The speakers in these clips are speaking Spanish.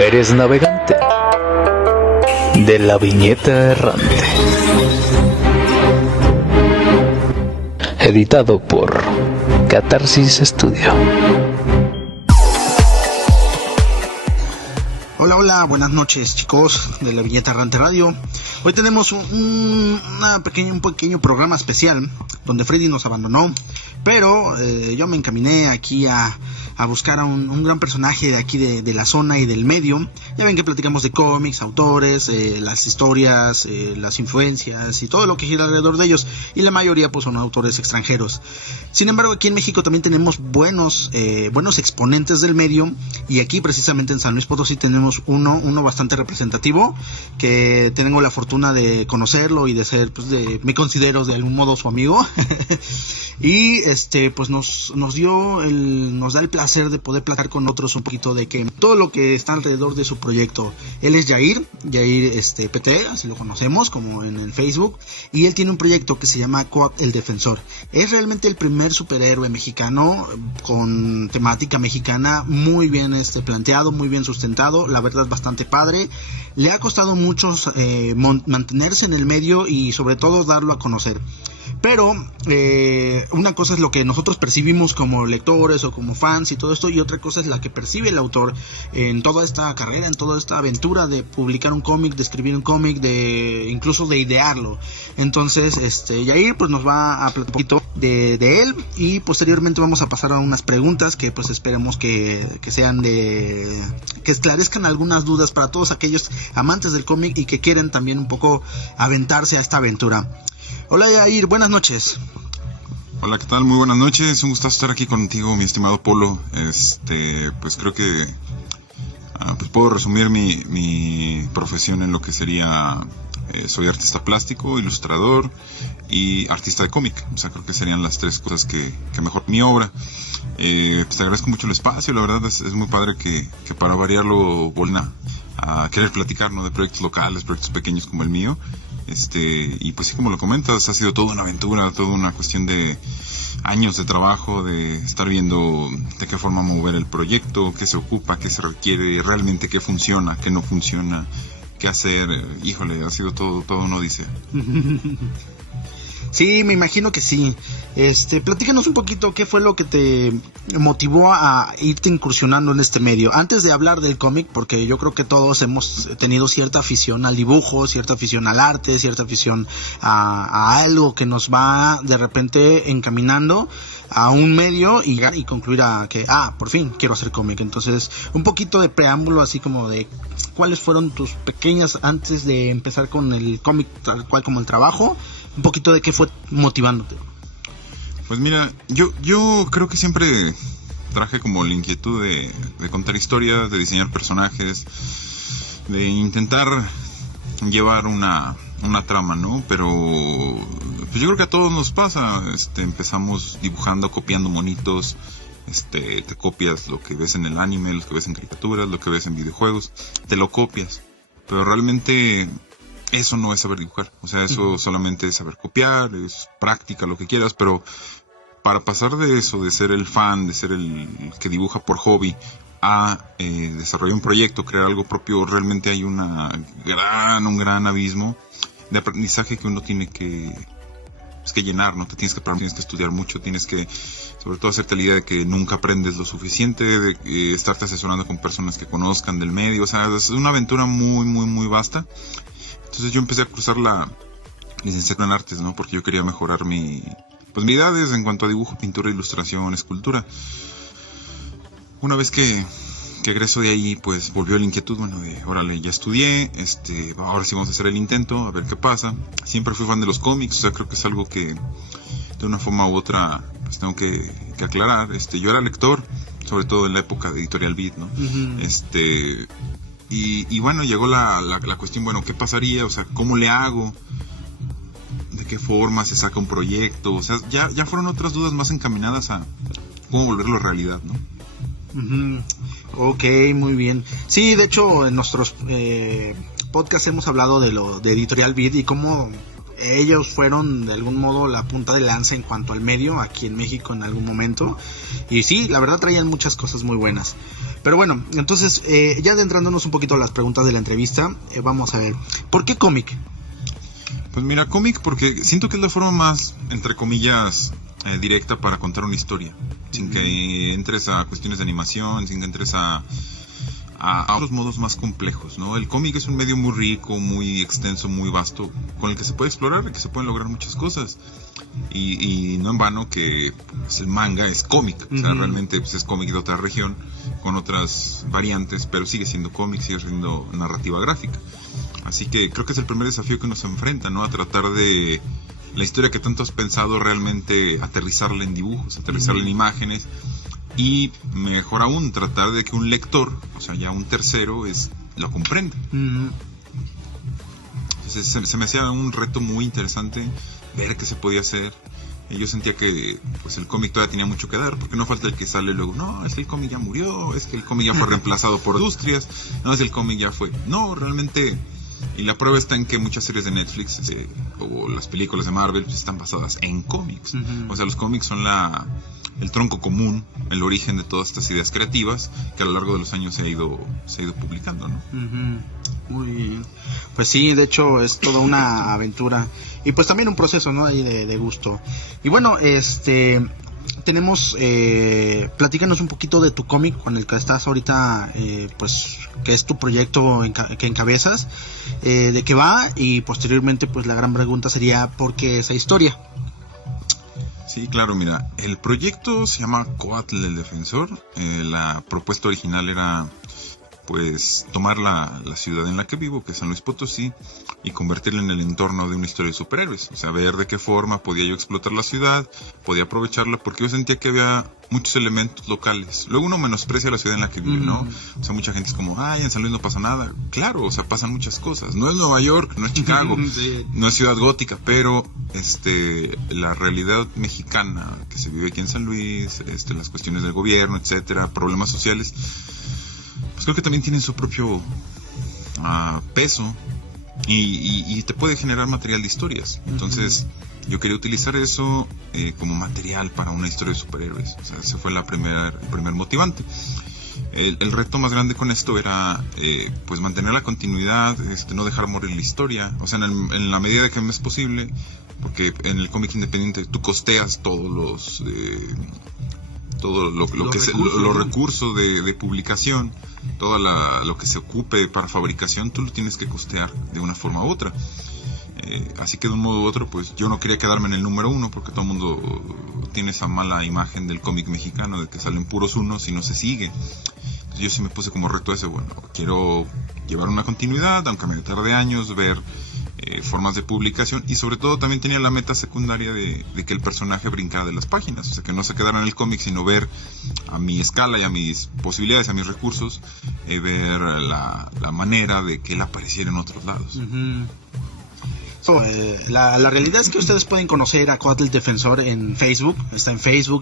Eres navegante de la viñeta errante. Editado por Catarsis Studio. Hola, buenas noches chicos de la Viñeta Errante Radio. Hoy tenemos un pequeño programa especial donde Freddy nos abandonó, pero yo me encaminé aquí a buscar a un gran personaje de aquí de la zona y del medio. Ya ven que platicamos de cómics, autores, las historias, las influencias y todo lo que gira alrededor de ellos, y la mayoría pues son autores extranjeros. Sin embargo, aquí en México también tenemos buenos exponentes del medio, y aquí precisamente en San Luis Potosí tenemos uno bastante representativo, que tengo la fortuna de conocerlo y de ser, pues me considero de algún modo su amigo. Y pues nos da el placer de poder platicar con otros un poquito de que todo lo que está alrededor de su proyecto. Él es Yair PT, así lo conocemos como en el Facebook, y él tiene un proyecto que se llama Coat el Defensor. Es realmente el primer superhéroe mexicano con temática mexicana, muy bien planteado, muy bien sustentado, la verdad bastante padre. Le ha costado mucho mantenerse en el medio y sobre todo darlo a conocer. Pero una cosa es lo que nosotros percibimos como lectores o como fans y todo esto, y otra cosa es la que percibe el autor en toda esta carrera, en toda esta aventura de publicar un cómic, de escribir un cómic, incluso de idearlo. Entonces Yair pues nos va a hablar un poquito de él, y posteriormente vamos a pasar a unas preguntas que pues esperemos que sean que esclarezcan algunas dudas para todos aquellos amantes del cómic y que quieren también un poco aventarse a esta aventura. Hola Yair, buenas noches. Hola, ¿qué tal? Muy buenas noches, un gusto estar aquí contigo, mi estimado Polo. Pues creo que pues puedo resumir mi profesión en lo que sería soy artista plástico, ilustrador y artista de cómic. O sea, creo que serían las tres cosas que mejor mi obra. Pues te agradezco mucho el espacio, la verdad es muy padre que para variarlo vuelvan a querer platicar, ¿no?, de proyectos locales, proyectos pequeños como el mío. Y pues sí, como lo comentas, ha sido toda una aventura, toda una cuestión de años de trabajo, de estar viendo de qué forma mover el proyecto, qué se ocupa, qué se requiere, realmente qué funciona, qué no funciona, qué hacer. Híjole, ha sido todo una odisea. Sí, me imagino que sí. Platícanos un poquito qué fue lo que te motivó a irte incursionando en este medio. Antes de hablar del cómic, porque yo creo que todos hemos tenido cierta afición al dibujo, cierta afición al arte, cierta afición a algo que nos va de repente encaminando a un medio y concluir a que, por fin quiero hacer cómic. Entonces, un poquito de preámbulo, así como de cuáles fueron tus pequeñas, antes de empezar con el cómic tal cual como el trabajo, un poquito de qué fue motivándote. Pues mira, yo creo que siempre traje como la inquietud de contar historias, de diseñar personajes, de intentar llevar una trama, ¿no? Pero pues yo creo que a todos nos pasa. Empezamos dibujando, copiando monitos. Te copias lo que ves en el anime, lo que ves en caricaturas, lo que ves en videojuegos, te lo copias, pero realmente eso no es saber dibujar. O sea, eso solamente es saber copiar, es práctica, lo que quieras, pero para pasar de eso, de ser el fan, de ser el que dibuja por hobby, a desarrollar un proyecto, crear algo propio, realmente hay un gran abismo de aprendizaje que uno tiene que llenar, ¿no? Tienes que estudiar mucho, tienes que, sobre todo, hacerte la idea de que nunca aprendes lo suficiente, de estarte asesorando con personas que conozcan del medio. O sea, es una aventura muy, muy, muy vasta. Entonces yo empecé a cursar la licenciatura en artes, ¿no? Porque yo quería mejorar mis habilidades en cuanto a dibujo, pintura, ilustración, escultura. Una vez que egreso de ahí, pues volvió la inquietud, órale, ya estudié, ahora sí vamos a hacer el intento, a ver qué pasa. Siempre fui fan de los cómics, o sea, creo que es algo que de una forma u otra pues tengo que aclarar. Yo era lector, sobre todo en la época de Editorial Beat, ¿no? Uh-huh. Y bueno, llegó la cuestión, ¿qué pasaría? O sea, ¿cómo le hago? ¿De qué forma se saca un proyecto? O sea, ya fueron otras dudas más encaminadas a cómo volverlo realidad, ¿no? Uh-huh. Ok, muy bien. Sí, de hecho, en nuestros podcasts hemos hablado de Editorial Beat y cómo ellos fueron de algún modo la punta de lanza en cuanto al medio aquí en México en algún momento. Y sí, la verdad traían muchas cosas muy buenas. Pero bueno, entonces ya adentrándonos un poquito a las preguntas de la entrevista, vamos a ver, ¿por qué cómic? Pues mira, cómic porque siento que es la forma más, entre comillas, directa para contar una historia, sin que entres a cuestiones de animación, sin que entres a otros modos más complejos, ¿no? El cómic es un medio muy rico, muy extenso, muy vasto, con el que se puede explorar y que se pueden lograr muchas cosas. Y no en vano que pues, el manga es cómic, o sea, realmente pues, es cómic de otra región, con otras variantes, pero sigue siendo cómic, sigue siendo narrativa gráfica. Así que creo que es el primer desafío que nos enfrenta, ¿no? A tratar de la historia que tanto has pensado realmente aterrizarla en dibujos, aterrizarla en imágenes. Y mejor aún, tratar de que un lector, o sea, ya un tercero, lo comprenda. Entonces se me hacía un reto muy interesante ver qué se podía hacer. Y yo sentía que pues el cómic todavía tenía mucho que dar, porque no falta el que sale luego, no, es que el cómic ya murió, es que el cómic ya fue reemplazado por industrias, no, es que el cómic ya fue... No, realmente... Y la prueba está en que muchas series de Netflix o las películas de Marvel pues, están basadas en cómics. O sea, los cómics son el tronco común, el origen de todas estas ideas creativas que a lo largo de los años se ha ido publicando, ¿no? Muy bien. Pues sí, de hecho es toda una aventura y pues también un proceso, ¿no? Ahí de gusto. Y bueno, tenemos, platícanos un poquito de tu cómic con el que estás ahorita, pues que es tu proyecto que encabezas, de qué va, y posteriormente pues la gran pregunta sería ¿por qué esa historia? Sí, claro, mira, el proyecto se llama Coatl el Defensor. La propuesta original era pues tomar la ciudad en la que vivo, que es San Luis Potosí, y convertirla en el entorno de una historia de superhéroes. O sea, ver de qué forma podía yo explotar la ciudad, podía aprovecharla, porque yo sentía que había muchos elementos locales. Luego uno menosprecia la ciudad en la que vive, ¿no? O sea, mucha gente es como, ay, en San Luis no pasa nada. Claro, o sea, pasan muchas cosas. No es Nueva York, no es Chicago, no es ciudad gótica, pero la realidad mexicana que se vive aquí en San Luis, las cuestiones del gobierno, etcétera, problemas sociales, pues creo que también tienen su propio peso y te puede generar material de historias. Entonces yo quería utilizar eso como material para una historia de superhéroes. O sea, ese fue el primer motivante. El reto más grande con esto era pues mantener la continuidad, no dejar morir la historia, o sea, en la medida que me es posible, porque en el cómic independiente tú costeas todos los recursos de publicación, todo lo que se ocupe para fabricación, tú lo tienes que costear de una forma u otra. Así que de un modo u otro, pues yo no quería quedarme en el número 1, porque todo el mundo tiene esa mala imagen del cómic mexicano, de que salen puros unos y no se sigue. Entonces yo sí me puse como reto ese, bueno, quiero llevar una continuidad, aunque me tarde años, ver formas de publicación, y sobre todo también tenía la meta secundaria de que el personaje brincara de las páginas, o sea, que no se quedara en el cómic, sino ver a mi escala y a mis posibilidades, a mis recursos, ver la manera de que él apareciera en otros lados. La realidad es que ustedes pueden conocer a Coatl el Defensor en Facebook,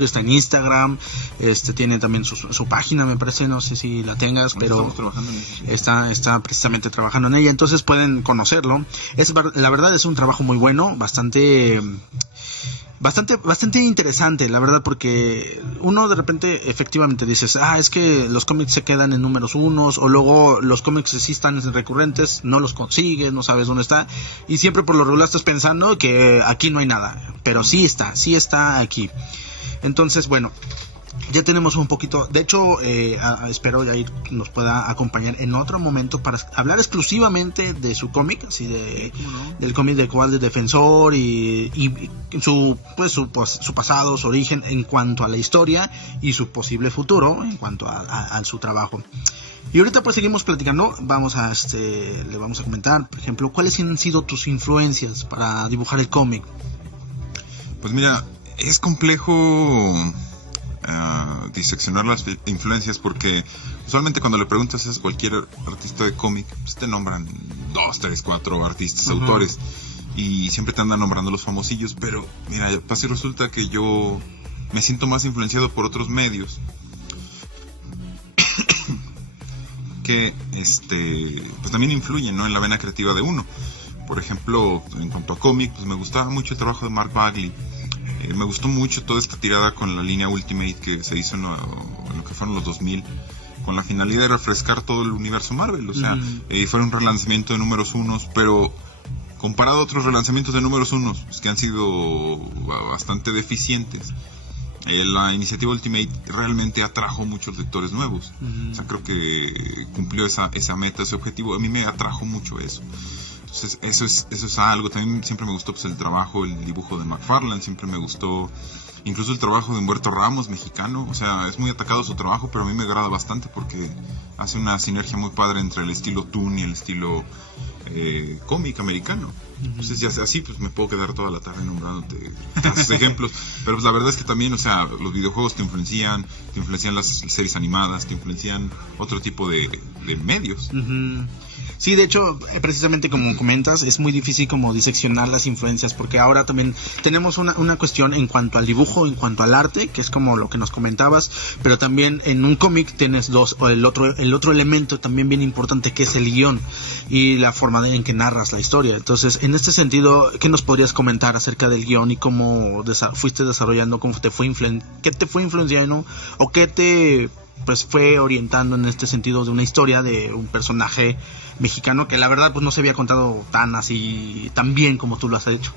está en Instagram, tiene también su página, me parece, no sé si la tengas, pero está precisamente trabajando en ella, entonces pueden conocerlo. La verdad es un trabajo muy bueno, bastante interesante, la verdad, porque uno de repente efectivamente dices, es que los cómics se quedan en números unos, o luego los cómics sí están recurrentes, no los consigues, no sabes dónde está, y siempre por lo regular estás pensando que aquí no hay nada, pero sí está aquí. Entonces, bueno, ya tenemos un poquito, de hecho espero Yair nos pueda acompañar en otro momento para hablar exclusivamente de su cómic, así del cómic de Coatl el Defensor y su pasado, su origen en cuanto a la historia y su posible futuro en cuanto a su trabajo. Y ahorita pues seguimos platicando, le vamos a comentar, por ejemplo, cuáles han sido tus influencias para dibujar el cómic. Pues mira, es complejo diseccionar las influencias, porque usualmente cuando le preguntas a cualquier artista de cómic, pues te nombran 2, 3, 4 artistas, autores, y siempre te andan nombrando los famosillos, pero mira, pasa y resulta que yo me siento más influenciado por otros medios que pues también influyen, ¿no?, en la vena creativa de uno. Por ejemplo, en cuanto a cómic, pues me gustaba mucho el trabajo de Mark Bagley. Me gustó mucho toda esta tirada con la línea Ultimate que se hizo en lo que fueron los 2000, con la finalidad de refrescar todo el universo Marvel. O sea, fue un relanzamiento de números 1, pero comparado a otros relanzamientos de números 1 que han sido bastante deficientes, la iniciativa Ultimate realmente atrajo muchos lectores nuevos. O sea, creo que cumplió esa meta, ese objetivo. A mí me atrajo mucho eso. Entonces, eso es algo. También siempre me gustó, pues, el trabajo, el dibujo de McFarlane. Siempre me gustó incluso el trabajo de Humberto Ramos, mexicano. O sea, es muy atacado su trabajo, pero a mí me agrada bastante porque hace una sinergia muy padre entre el estilo toon y el estilo cómic americano. Entonces, ya sea así, pues me puedo quedar toda la tarde nombrándote esos ejemplos. Pero pues la verdad es que también, o sea, los videojuegos te influencian las series animadas, te influencian otro tipo de medios. Sí, de hecho, precisamente como comentas, es muy difícil como diseccionar las influencias, porque ahora también tenemos una cuestión en cuanto al dibujo, en cuanto al arte, que es como lo que nos comentabas, pero también en un cómic tienes el otro elemento también bien importante, que es el guión y la forma en que narras la historia. Entonces, en este sentido, ¿qué nos podrías comentar acerca del guión y cómo fuiste desarrollando, qué te fue influenciando o qué te fue orientando en este sentido de una historia de un personaje mexicano que la verdad pues no se había contado tan bien como tú lo has hecho?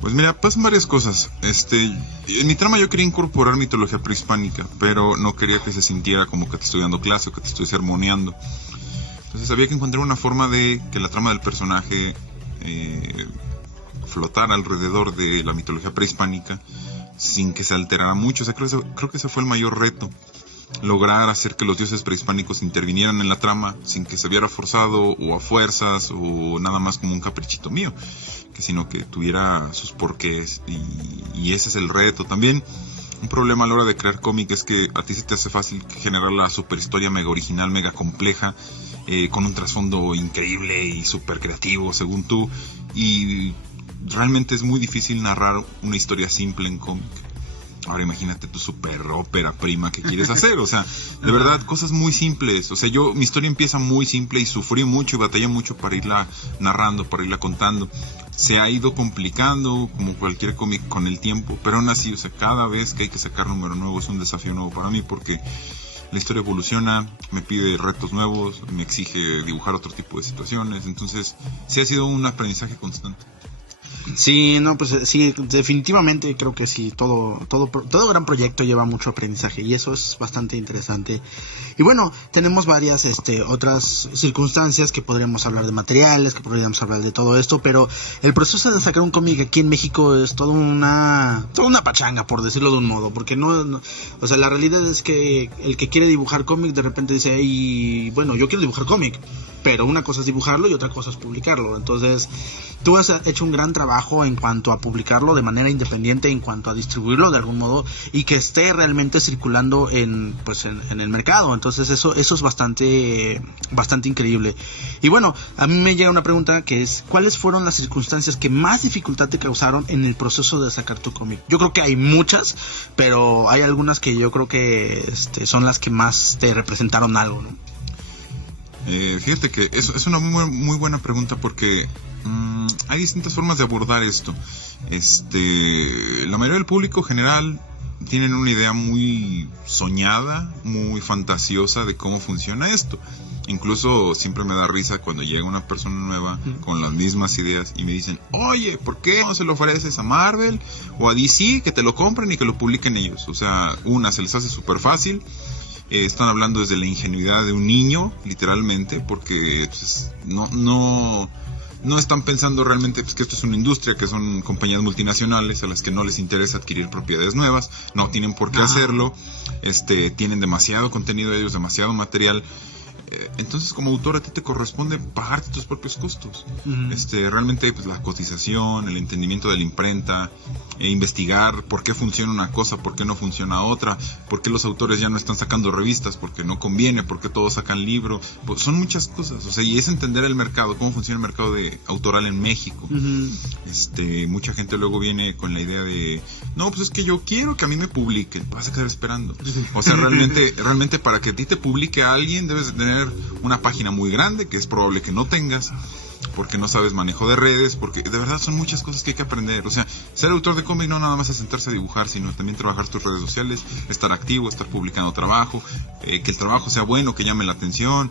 Pues mira, pasan varias cosas. En mi trama yo quería incorporar mitología prehispánica, pero no quería que se sintiera como que te estoy dando clase o que te estoy sermoneando. Entonces había que encontrar una forma de que la trama del personaje flotara alrededor de la mitología prehispánica sin que se alterara mucho. O sea, creo que ese fue el mayor reto. Lograr hacer que los dioses prehispánicos intervinieran en la trama sin que se viera forzado o a fuerzas o nada más como un caprichito mío, sino que tuviera sus porqués, y ese es el reto. También un problema a la hora de crear cómic es que a ti se te hace fácil generar la superhistoria mega original, mega compleja, con un trasfondo increíble y super creativo según tú, y realmente es muy difícil narrar una historia simple en cómic. Ahora imagínate tu super ópera prima que quieres hacer, o sea, de verdad, cosas muy simples. O sea, mi historia empieza muy simple y sufrí mucho y batallé mucho para irla narrando, para irla contando. Se ha ido complicando, como cualquier cómic, con el tiempo, pero aún así, o sea, cada vez que hay que sacar número nuevo es un desafío nuevo para mí, porque la historia evoluciona, me pide retos nuevos, me exige dibujar otro tipo de situaciones. Entonces, sí ha sido un aprendizaje constante. Sí, no, pues sí, definitivamente creo que sí, todo gran proyecto lleva mucho aprendizaje y eso es bastante interesante. Y bueno, tenemos varias otras circunstancias que podríamos hablar de materiales, que podríamos hablar de todo esto, pero el proceso de sacar un cómic aquí en México es toda una pachanga, por decirlo de un modo, porque no, o sea, la realidad es que el que quiere dibujar cómic de repente dice, y bueno, yo quiero dibujar cómic, pero una cosa es dibujarlo y otra cosa es publicarlo. Entonces, tú has hecho un gran trabajo en cuanto a publicarlo de manera independiente, en cuanto a distribuirlo de algún modo y que esté realmente circulando en el mercado. Entonces, eso es bastante increíble. Y bueno, a mí me llega una pregunta que es, ¿cuáles fueron las circunstancias que más dificultad te causaron en el proceso de sacar tu cómic? Yo creo que hay muchas, pero hay algunas que yo creo que son las que más te representaron algo, ¿no? Fíjate que es una muy buena pregunta, porque hay distintas formas de abordar esto. La mayoría del público general tienen una idea muy soñada, muy fantasiosa de cómo funciona esto. Incluso siempre me da risa cuando llega una persona nueva con las mismas ideas y me dicen, oye, ¿por qué no se lo ofreces a Marvel o a DC que te lo compren y que lo publiquen ellos? O sea, se les hace súper fácil. Están hablando desde la ingenuidad de un niño, literalmente, porque pues, no están pensando realmente pues, que esto es una industria, que son compañías multinacionales a las que no les interesa adquirir propiedades nuevas, no tienen por qué hacerlo, tienen demasiado contenido de ellos, demasiado material. Entonces, como autor, a ti te corresponde pagarte tus propios costos. Realmente pues, la cotización, el entendimiento de la imprenta, investigar por qué funciona una cosa, por qué no funciona otra, por qué los autores ya no están sacando revistas, porque no conviene, por qué todos sacan libro, pues, son muchas cosas. O sea, y es entender el mercado, cómo funciona el mercado autoral en México. Mucha gente luego viene con la idea de, no, pues es que yo quiero que a mí me publiquen, vas a quedar esperando. O sea, realmente para que a ti te publique a alguien debes de tener una página muy grande, que es probable que no tengas, porque no sabes manejo de redes, porque de verdad son muchas cosas que hay que aprender. O sea, ser autor de cómic no nada más es sentarse a dibujar, sino también trabajar tus redes sociales, estar activo, estar publicando trabajo, que el trabajo sea bueno, que llame la atención.